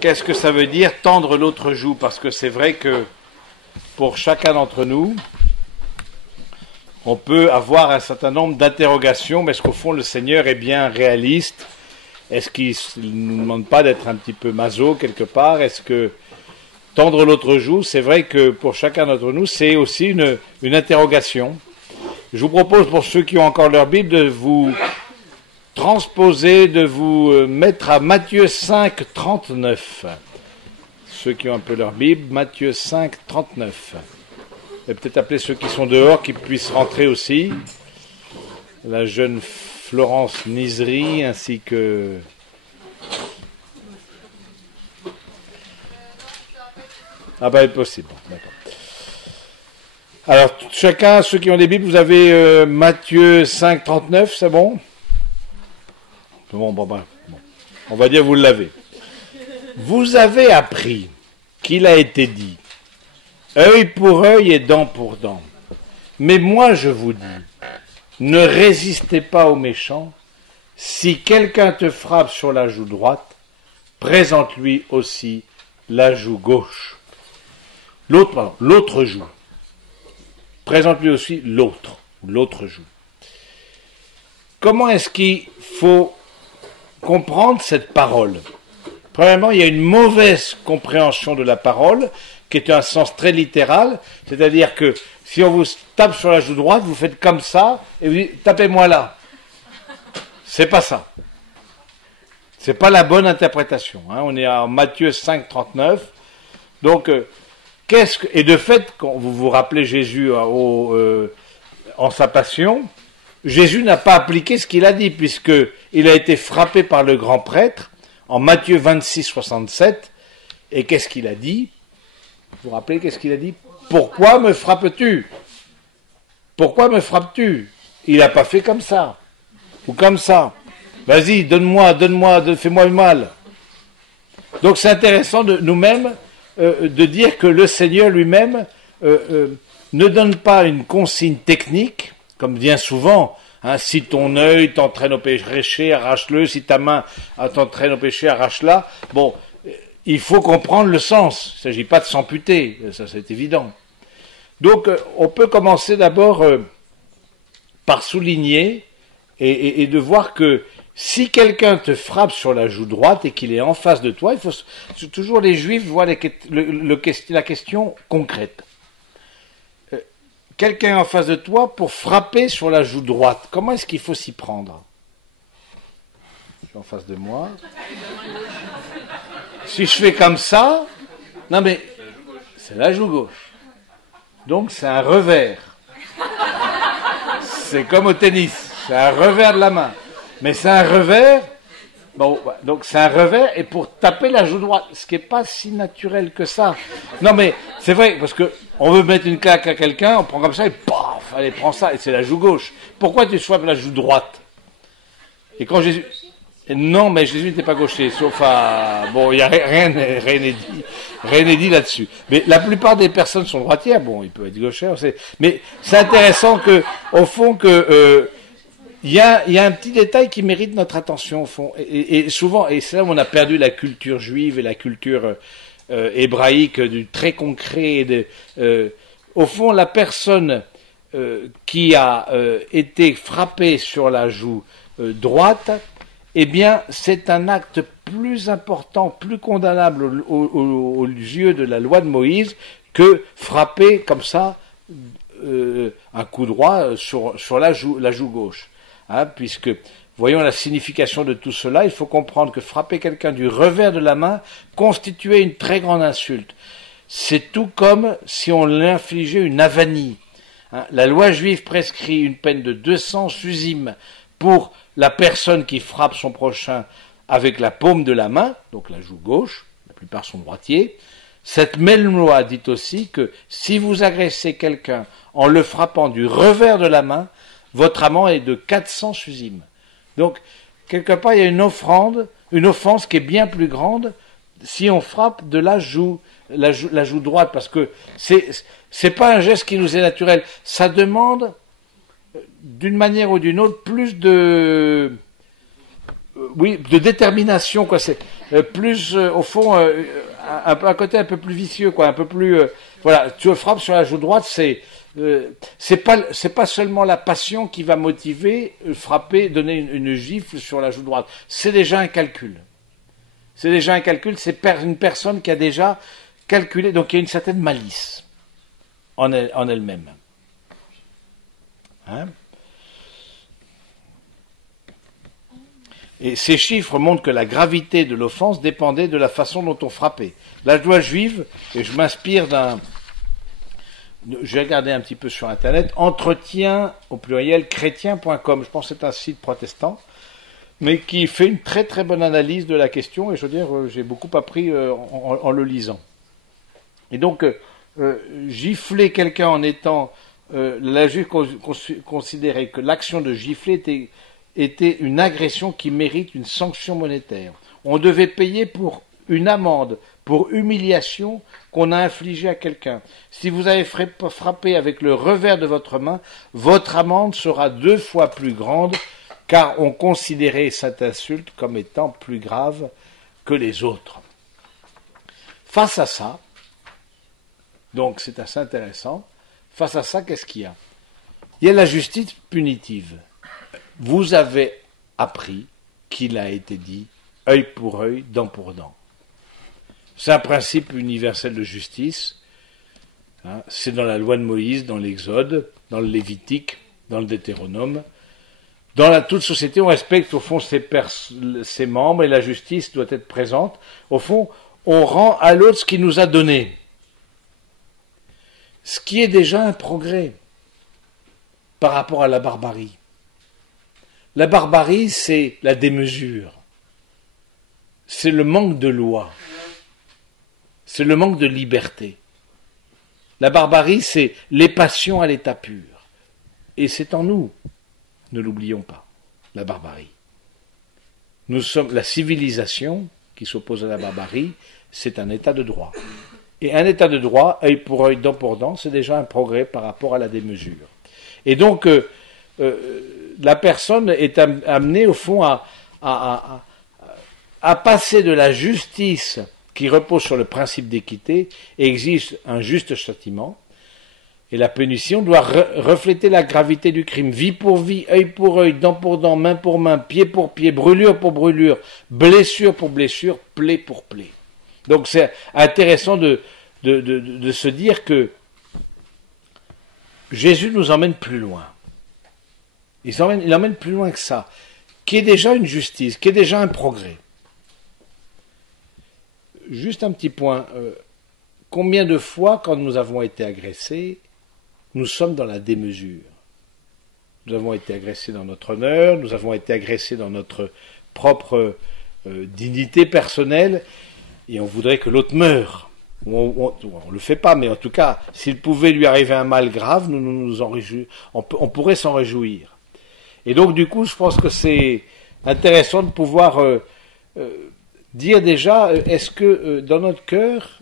qu'est-ce que ça veut dire tendre l'autre joue? Parce que c'est vrai que pour chacun d'entre nous, on peut avoir un certain nombre d'interrogations, mais est-ce qu'au fond le Seigneur est bien réaliste? Est-ce qu'il ne nous demande pas d'être un petit peu maso quelque part? Est-ce que tendre l'autre joue, c'est vrai que pour chacun d'entre nous, c'est aussi une interrogation. Je vous propose, pour ceux qui ont encore leur Bible, de vous transposer, de vous mettre à Matthieu 5, 39. Ceux qui ont un peu leur Bible, Matthieu 5, 39. Et peut-être appeler ceux qui sont dehors, qui puissent rentrer aussi. La jeune Florence Nisery, ainsi que... Ah ben, possible, d'accord. Alors, chacun, ceux qui ont des Bibles, vous avez Matthieu 5, 39, c'est bon? Bon. On va dire vous l'avez. Vous avez appris qu'il a été dit, œil pour œil et dent pour dent. Mais moi je vous dis, ne résistez pas aux méchants. Si quelqu'un te frappe sur la joue droite, présente-lui aussi la joue gauche. L'autre joue. Présente-lui aussi l'autre joue. Comment est-ce qu'il faut comprendre cette parole? Premièrement, il y a une mauvaise compréhension de la parole, qui est un sens très littéral, c'est-à-dire que si on vous tape sur la joue droite, vous faites comme ça, et vous dites, tapez-moi là. C'est pas ça. C'est pas la bonne interprétation. On est à Matthieu 5, 39. Donc, et de fait, quand vous vous rappelez Jésus en sa passion, Jésus n'a pas appliqué ce qu'il a dit, puisqu'il a été frappé par le grand prêtre, en Matthieu 26, 67, et qu'est-ce qu'il a dit? Vous vous rappelez qu'est-ce qu'il a dit? Pourquoi me frappes-tu? Pourquoi me frappes-tu? Il n'a pas fait comme ça, ou comme ça. Vas-y, donne-moi, fais-moi mal. Donc c'est intéressant de nous-mêmes de dire que le Seigneur lui-même ne donne pas une consigne technique, comme bien souvent. Si ton œil t'entraîne au péché, arrache-le. Si ta main t'entraîne au péché, arrache-la. Bon, il faut comprendre le sens. Il ne s'agit pas de s'amputer, ça c'est évident. Donc, on peut commencer d'abord par souligner et de voir que si quelqu'un te frappe sur la joue droite et qu'il est en face de toi, il faut toujours les Juifs voient la question concrète. Quelqu'un en face de toi pour frapper sur la joue droite. Comment est-ce qu'il faut s'y prendre? Je suis en face de moi. Si je fais comme ça, non mais c'est la joue gauche. Donc c'est un revers. C'est comme au tennis, c'est un revers de la main. Mais c'est un revers. Bon, donc c'est un revers et pour taper la joue droite, ce qui n'est pas si naturel que ça. Non mais c'est vrai, parce que on veut mettre une claque à quelqu'un, on prend comme ça et paf, allez, prends ça, et c'est la joue gauche. Pourquoi tu swapes la joue droite? Et quand Jésus... Non, mais Jésus n'était pas gaucher, sauf à... Bon, il n'y a rien n'est dit là-dessus. Mais la plupart des personnes sont droitières, bon, il peut être gaucher, mais c'est intéressant que, au fond, que... Il y a un petit détail qui mérite notre attention au fond, et souvent, et c'est là où on a perdu la culture juive et la culture hébraïque du très concret. Au fond, la personne qui a été frappée sur la joue droite, eh bien, c'est un acte plus important, plus condamnable aux yeux de la loi de Moïse que frapper comme ça un coup droit sur la joue gauche. Puisque, voyons la signification de tout cela, il faut comprendre que frapper quelqu'un du revers de la main constituait une très grande insulte. C'est tout comme si on l'infligeait une avanie. La loi juive prescrit une peine de 200 susim pour la personne qui frappe son prochain avec la paume de la main, donc la joue gauche, la plupart sont droitiers. Cette même loi dit aussi que si vous agressez quelqu'un en le frappant du revers de la main, votre amende est de 400 susim. Donc, quelque part, il y a une offense qui est bien plus grande si on frappe de la joue droite, parce que c'est pas un geste qui nous est naturel. Ça demande, d'une manière ou d'une autre, plus de oui, de détermination, quoi. C'est plus, au fond, un côté un peu plus vicieux, quoi, un peu plus. Voilà, tu le frappes sur la joue droite, c'est pas seulement la passion qui va motiver, frapper, donner une gifle sur la joue droite. C'est déjà un calcul. C'est déjà un calcul. C'est une personne qui a déjà calculé, donc il y a une certaine malice en elle-même. Hein? Et ces chiffres montrent que la gravité de l'offense dépendait de la façon dont on frappait. La loi juive, et je m'inspire j'ai regardé un petit peu sur Internet, entretien, au pluriel, chrétien.com, je pense que c'est un site protestant, mais qui fait une très très bonne analyse de la question, et je veux dire, j'ai beaucoup appris en le lisant. Et donc, gifler quelqu'un en étant... la juge considérait que l'action de gifler était une agression qui mérite une sanction monétaire. On devait payer pour une amende, pour humiliation qu'on a infligée à quelqu'un. Si vous avez frappé avec le revers de votre main, votre amende sera 2 fois plus grande, car on considérait cette insulte comme étant plus grave que les autres. Face à ça, donc c'est assez intéressant, face à ça, qu'est-ce qu'il y a? Il y a la justice punitive. Vous avez appris qu'il a été dit œil pour œil, dent pour dent. C'est un principe universel de justice. Hein, c'est dans la loi de Moïse, dans l'Exode, dans le Lévitique, dans le Deutéronome. Dans toute société, on respecte au fond ses membres et la justice doit être présente. Au fond, on rend à l'autre ce qu'il nous a donné. Ce qui est déjà un progrès par rapport à la barbarie. La barbarie, c'est la démesure. C'est le manque de loi. C'est le manque de liberté. La barbarie, c'est les passions à l'état pur. Et c'est en nous. Ne l'oublions pas, la barbarie. Nous sommes la civilisation qui s'oppose à la barbarie, c'est un état de droit. Et un état de droit, œil pour œil, dent pour dent, c'est déjà un progrès par rapport à la démesure. Et donc, la personne est amenée au fond à passer de la justice qui repose sur le principe d'équité et exige un juste châtiment. Et la punition doit refléter la gravité du crime. Vie pour vie, œil pour œil, dent pour dent, main pour main, pied pour pied, brûlure pour brûlure, blessure pour blessure, plaie pour plaie. Donc c'est intéressant de se dire que Jésus nous emmène plus loin. Il emmène plus loin que ça, qui est déjà une justice, qui est déjà un progrès. Juste un petit point. Combien de fois, quand nous avons été agressés, nous sommes dans la démesure? Nous avons été agressés dans notre honneur, nous avons été agressés dans notre propre dignité personnelle, et on voudrait que l'autre meure. On ne le fait pas, mais en tout cas, s'il pouvait lui arriver un mal grave, on pourrait s'en réjouir. Et donc, du coup, je pense que c'est intéressant de pouvoir dire déjà, est-ce que dans notre cœur,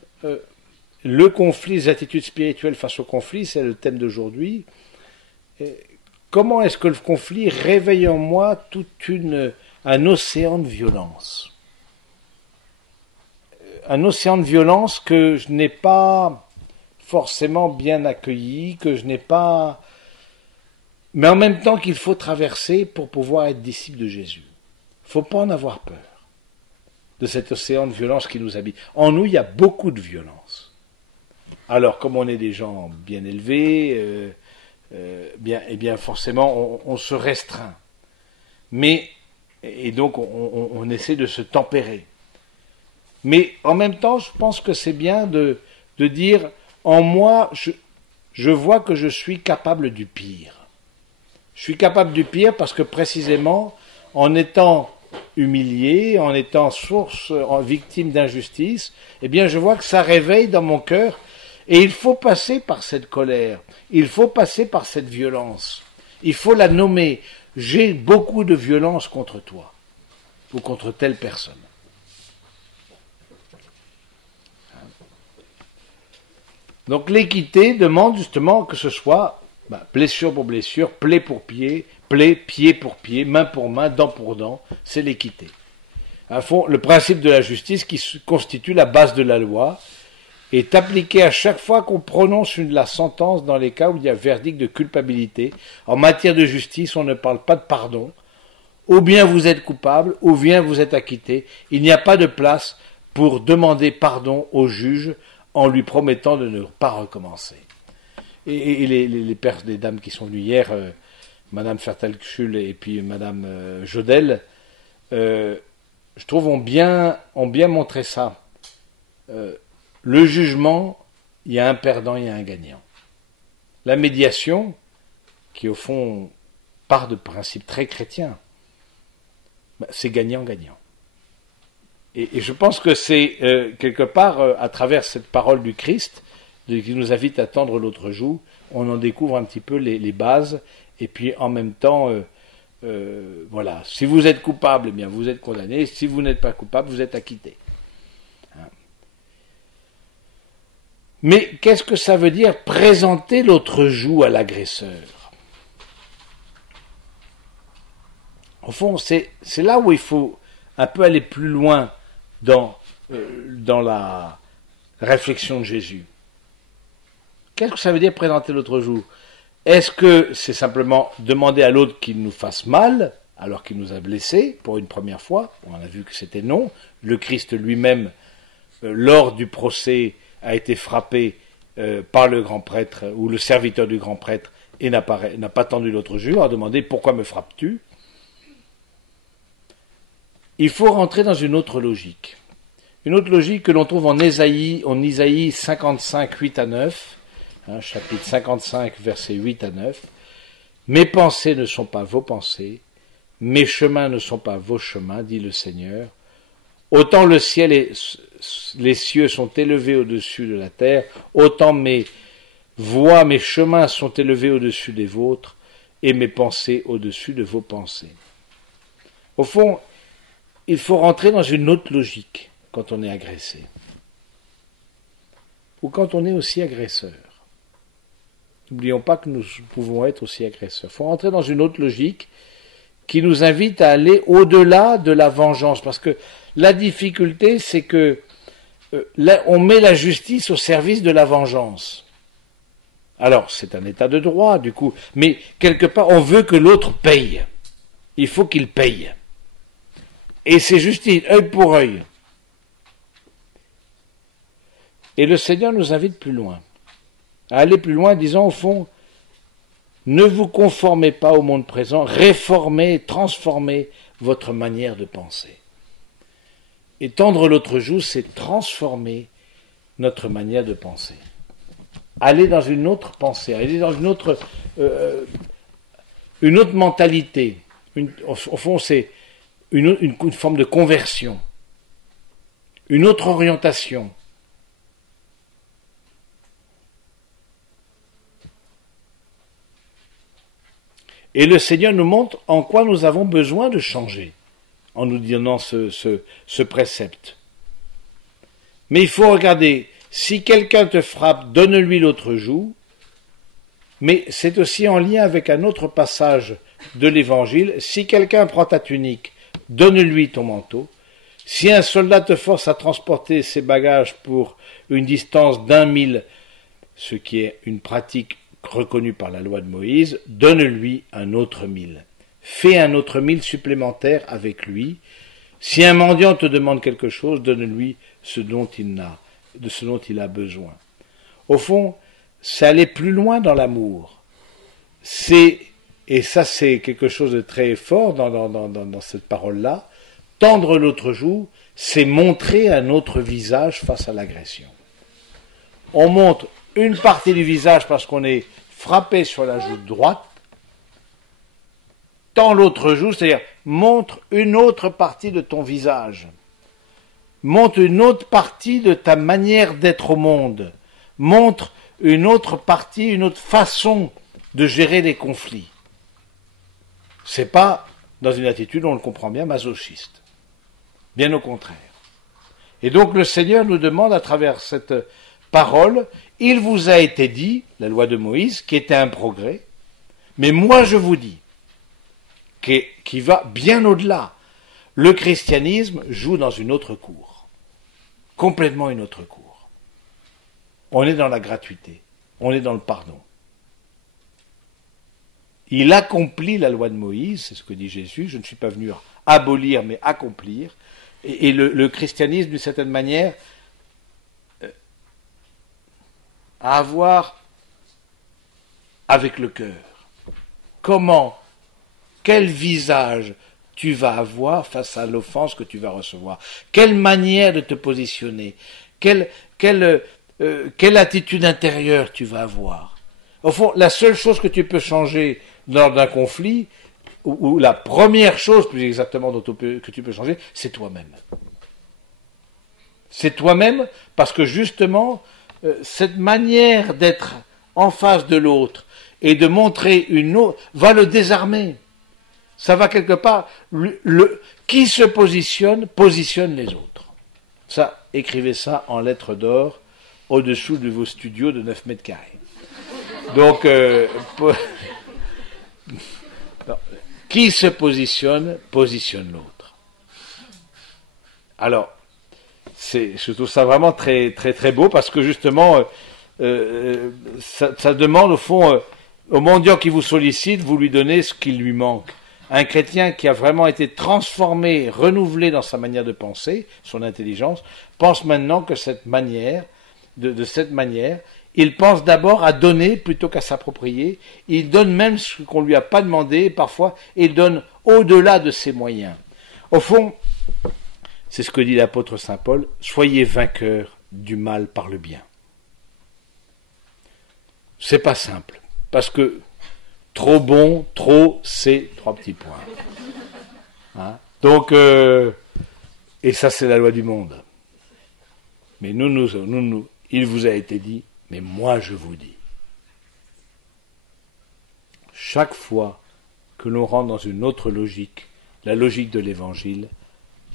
le conflit, les attitudes spirituelles face au conflit, c'est le thème d'aujourd'hui. Comment est-ce que le conflit réveille en moi tout un océan de violence? Un océan de violence que je n'ai pas forcément bien accueilli, que je n'ai pas... Mais en même temps qu'il faut traverser pour pouvoir être disciple de Jésus. Il ne faut pas en avoir peur de cet océan de violence qui nous habite. En nous, il y a beaucoup de violence. Alors, comme on est des gens bien élevés, eh bien forcément, on se restreint. Et donc, on essaie de se tempérer. Mais en même temps, je pense que c'est bien de dire, en moi, je vois que je suis capable du pire. Je suis capable du pire parce que précisément, en étant humilié, en étant victime d'injustice, eh bien, je vois que ça réveille dans mon cœur. Et il faut passer par cette colère, il faut passer par cette violence, il faut la nommer. J'ai beaucoup de violence contre toi, ou contre telle personne. Donc l'équité demande justement que ce soit blessure pour blessure, plaie pour pied, pied pour pied, main pour main, dent pour dent, c'est l'équité. À fond, le principe de la justice qui constitue la base de la loi est appliqué à chaque fois qu'on prononce la sentence dans les cas où il y a verdict de culpabilité. En matière de justice, on ne parle pas de pardon. Ou bien vous êtes coupable, ou bien vous êtes acquitté. Il n'y a pas de place pour demander pardon au juge en lui promettant de ne pas recommencer. Et les pères des dames qui sont venues hier, Madame Fertal-Schul et puis Madame Jodel, je trouve ont bien montré ça. Le jugement, il y a un perdant, il y a un gagnant. La médiation, qui au fond part de principes très chrétiens, c'est gagnant-gagnant. Et je pense que c'est quelque part, à travers cette parole du Christ, qui nous invite à tendre l'autre joue, on en découvre un petit peu les bases, et puis en même temps, voilà, si vous êtes coupable, eh bien vous êtes condamné, si vous n'êtes pas coupable, vous êtes acquitté. Mais qu'est-ce que ça veut dire présenter l'autre joue à l'agresseur? Au fond, c'est là où il faut un peu aller plus loin dans la réflexion de Jésus. Qu'est-ce que ça veut dire présenter l'autre joue? Est-ce que c'est simplement demander à l'autre qu'il nous fasse mal, alors qu'il nous a blessés, pour une première fois? On a vu que c'était non. Le Christ lui-même, lors du procès, a été frappé par le grand prêtre, ou le serviteur du grand prêtre, et n'a pas tendu l'autre joue, a demandé « Pourquoi me frappes-tu » Il faut rentrer dans une autre logique. Une autre logique que l'on trouve en Isaïe 55, 8 à 9, chapitre 55, versets 8 à 9. « Mes pensées ne sont pas vos pensées, mes chemins ne sont pas vos chemins, dit le Seigneur. Autant le ciel et les cieux sont élevés au-dessus de la terre, autant mes voies, mes chemins sont élevés au-dessus des vôtres, et mes pensées au-dessus de vos pensées. » Au fond, il faut rentrer dans une autre logique quand on est agressé, ou quand on est aussi agresseur. N'oublions pas que nous pouvons être aussi agresseurs. Il faut rentrer dans une autre logique qui nous invite à aller au-delà de la vengeance, parce que la difficulté, c'est que on met la justice au service de la vengeance. Alors, c'est un état de droit, du coup, mais quelque part, on veut que l'autre paye. Il faut qu'il paye. Et c'est justice, œil pour œil. Et le Seigneur nous invite plus loin, à aller plus loin, disant au fond, ne vous conformez pas au monde présent, réformez, transformez votre manière de penser. Et tendre l'autre joue, c'est transformer notre manière de penser. Aller dans une autre pensée, aller dans une autre mentalité. Au fond, c'est une forme de conversion, une autre orientation. Et le Seigneur nous montre en quoi nous avons besoin de changer, en nous donnant ce précepte. Mais il faut regarder, si quelqu'un te frappe, donne-lui l'autre joue, mais c'est aussi en lien avec un autre passage de l'Évangile, si quelqu'un prend ta tunique, donne-lui ton manteau. Si un soldat te force à transporter ses bagages pour une distance d'1 mille, ce qui est une pratique reconnue par la loi de Moïse, donne-lui un autre 1000. Fais un autre 1000 supplémentaire avec lui. Si un mendiant te demande quelque chose, donne-lui ce dont il a besoin. Au fond, c'est aller plus loin dans l'amour. Et ça c'est quelque chose de très fort dans cette parole-là, tendre l'autre joue, c'est montrer un autre visage face à l'agression. On montre une partie du visage parce qu'on est frappé sur la joue droite, tend l'autre joue, c'est-à-dire montre une autre partie de ton visage, montre une autre partie de ta manière d'être au monde, montre une autre partie, une autre façon de gérer les conflits. C'est pas dans une attitude, on le comprend bien, masochiste. Bien au contraire. Et donc le Seigneur nous demande à travers cette parole, il vous a été dit, la loi de Moïse, qui était un progrès, mais moi je vous dis, qui va bien au-delà. Le christianisme joue dans une autre cour, complètement une autre cour. On est dans la gratuité, on est dans le pardon. Il accomplit la loi de Moïse, c'est ce que dit Jésus, je ne suis pas venu abolir mais accomplir. Et le christianisme, d'une certaine manière, à avoir avec le cœur. Comment, quel visage tu vas avoir face à l'offense que tu vas recevoir? Quelle manière de te positionner? Quelle attitude intérieure tu vas avoir? Au fond, la seule chose que tu peux changer lors d'un conflit, ou la première chose, plus exactement, que tu peux changer, c'est toi-même. C'est toi-même, parce que justement, cette manière d'être en face de l'autre et de montrer une autre va le désarmer. Ça va quelque part. Qui se positionne les autres. Ça, écrivez ça en lettres d'or au-dessous de vos studios de 9 mètres carrés. Donc, qui se positionne l'autre. Alors, je trouve ça vraiment très, très, très beau parce que justement, ça demande au fond, au mendiant qui vous sollicite, vous lui donnez ce qui lui manque. Un chrétien qui a vraiment été transformé, renouvelé dans sa manière de penser, son intelligence, pense maintenant que cette manière, de cette manière, il pense d'abord à donner plutôt qu'à s'approprier. Il donne même ce qu'on ne lui a pas demandé, et parfois, il donne au-delà de ses moyens. Au fond, c'est ce que dit l'apôtre Saint Paul, soyez vainqueurs du mal par le bien. C'est pas simple, parce que trop bon, trop, c'est 3 petits points. Hein? Donc, et ça c'est la loi du monde. Mais nous, il vous a été dit, mais moi je vous dis. Chaque fois que l'on rentre dans une autre logique, la logique de l'évangile,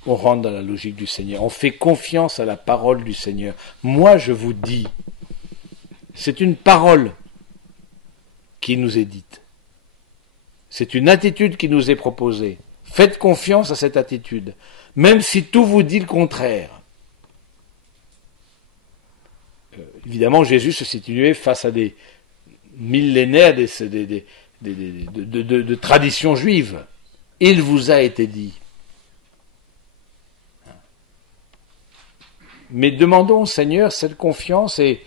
on rentre dans la logique du Seigneur. On fait confiance à la parole du Seigneur. Moi je vous dis, c'est une parole qui nous est dite. C'est une attitude qui nous est proposée. Faites confiance à cette attitude, même si tout vous dit le contraire. Évidemment, Jésus se situait face à des millénaires de traditions juives. Il vous a été dit. Mais demandons au Seigneur cette confiance et,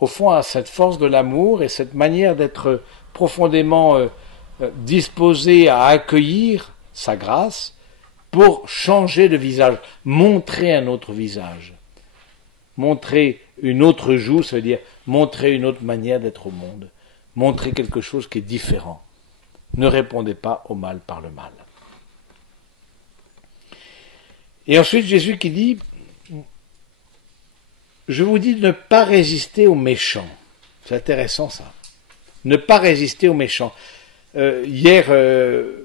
au fond, à cette force de l'amour et cette manière d'être profondément disposé à accueillir sa grâce pour changer de visage, montrer un autre visage, montrer une autre joue, ça veut dire montrer une autre manière d'être au monde, montrer quelque chose qui est différent. Ne répondez pas au mal par le mal. Et ensuite Jésus qui dit, je vous dis de ne pas résister aux méchants. C'est intéressant ça. Ne pas résister aux méchants. Hier,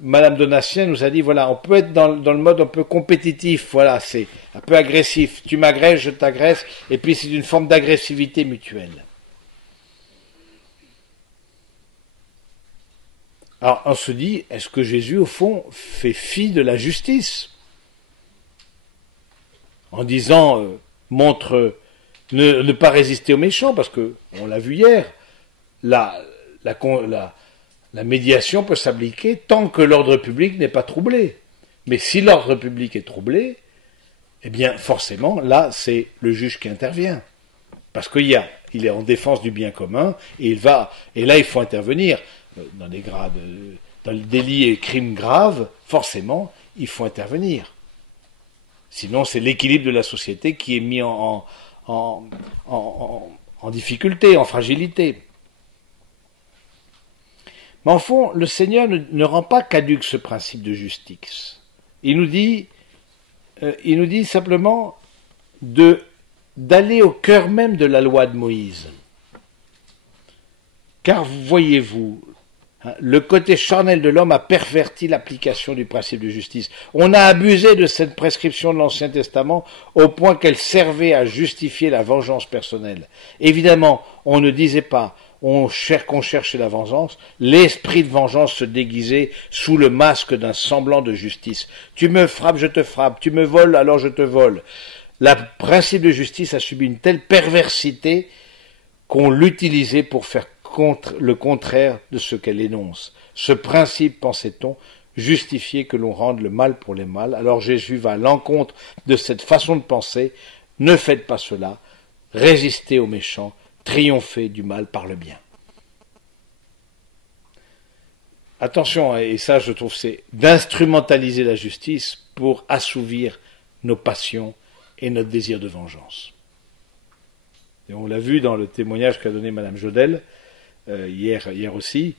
Madame Donatien nous a dit, voilà, on peut être dans le mode un peu compétitif, voilà, c'est un peu agressif. Tu m'agresses, je t'agresse, et puis c'est une forme d'agressivité mutuelle. Alors, on se dit, est-ce que Jésus, au fond, fait fi de la justice? En disant, ne pas résister aux méchants, parce que, on l'a vu hier, la médiation peut s'appliquer tant que l'ordre public n'est pas troublé. Mais si l'ordre public est troublé, eh bien forcément, là, c'est le juge qui intervient. Parce qu'il est en défense du bien commun, et là, il faut intervenir. Dans les délits et crimes graves, forcément, il faut intervenir. Sinon, c'est l'équilibre de la société qui est mis en difficulté, en fragilité. Mais en fond, le Seigneur ne rend pas caduc ce principe de justice. Il nous dit simplement d'aller au cœur même de la loi de Moïse. Car voyez-vous, Le côté charnel de l'homme a perverti l'application du principe de justice. On a abusé de cette prescription de l'Ancien Testament au point qu'elle servait à justifier la vengeance personnelle. Évidemment, on ne disait pas qu'on cherchait la vengeance, l'esprit de vengeance se déguisait sous le masque d'un semblant de justice. Tu me frappes, je te frappe, tu me voles, alors je te vole. Le principe de justice a subi une telle perversité qu'on l'utilisait pour faire le contraire de ce qu'elle énonce. Ce principe, pensait-on, justifiait que l'on rende le mal pour les mal. Alors Jésus va à l'encontre de cette façon de penser. Ne faites pas cela. Résistez aux méchants. Triomphez du mal par le bien. Attention, et ça je trouve c'est d'instrumentaliser la justice pour assouvir nos passions et notre désir de vengeance. Et on l'a vu dans le témoignage qu'a donné Madame Jodel, hier aussi,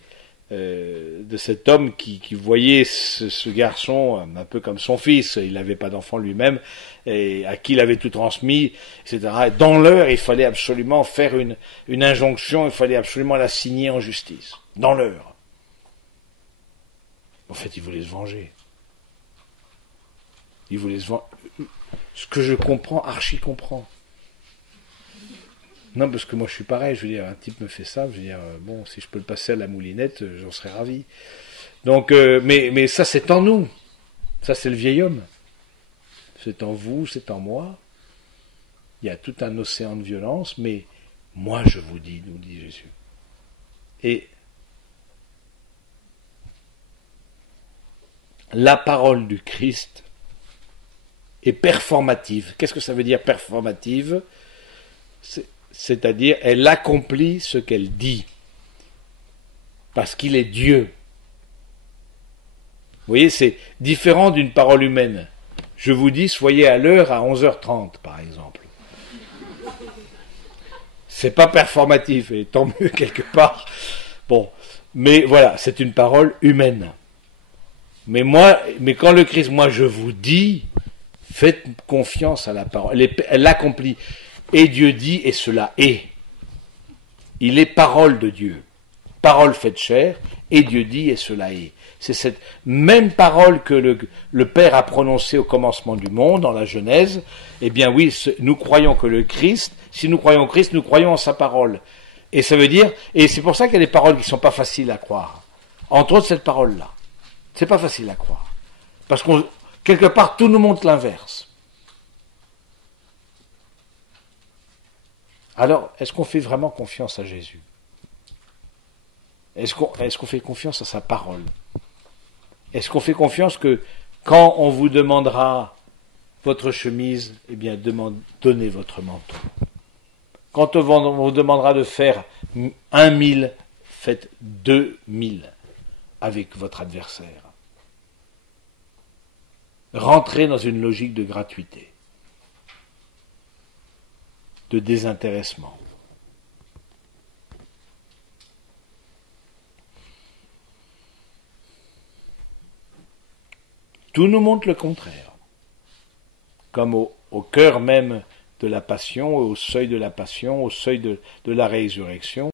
de cet homme qui voyait ce garçon un peu comme son fils. Il n'avait pas d'enfant lui-même, et à qui il avait tout transmis, etc. Et dans l'heure, il fallait absolument faire une injonction, il fallait absolument la signer en justice. Dans l'heure. En fait, il voulait se venger. Il voulait se venger. Ce que je comprends, archi comprends. Non, parce que moi je suis pareil, je veux dire, un type me fait ça, je veux dire, bon, si je peux le passer à la moulinette, j'en serais ravi. Donc, mais ça c'est en nous, ça c'est le vieil homme. C'est en vous, c'est en moi. Il y a tout un océan de violence, mais moi je vous dis, nous dit Jésus. Et la parole du Christ est performative. Qu'est-ce que ça veut dire performative ? C'est-à-dire, elle accomplit ce qu'elle dit, parce qu'il est Dieu. Vous voyez, c'est différent d'une parole humaine. Je vous dis, soyez à l'heure à 11h30, par exemple. C'est pas performatif, et tant mieux quelque part. Bon, mais voilà, c'est une parole humaine. Mais quand le Christ, moi je vous dis, faites confiance à la parole. Elle l'accomplit. Et Dieu dit, et cela est. Il est parole de Dieu. Parole faite chair, et Dieu dit, et cela est. C'est cette même parole que le Père a prononcée au commencement du monde, dans la Genèse. Eh bien oui, nous croyons que le Christ, si nous croyons au Christ, nous croyons en sa parole. Et ça veut dire, et c'est pour ça qu'il y a des paroles qui ne sont pas faciles à croire. Entre autres, cette parole-là. C'est pas facile à croire. Parce que quelque part, tout nous montre l'inverse. Alors, est-ce qu'on fait vraiment confiance à Jésus ? Est-ce qu'on fait confiance à sa parole ? Est-ce qu'on fait confiance que quand on vous demandera votre chemise, eh bien, donnez votre manteau. Quand on vous demandera de faire 1000, faites 2000 avec votre adversaire. Rentrez dans une logique de gratuité, de désintéressement. Tout nous montre le contraire. Comme au cœur même de la passion, au seuil de la passion, au seuil de la résurrection,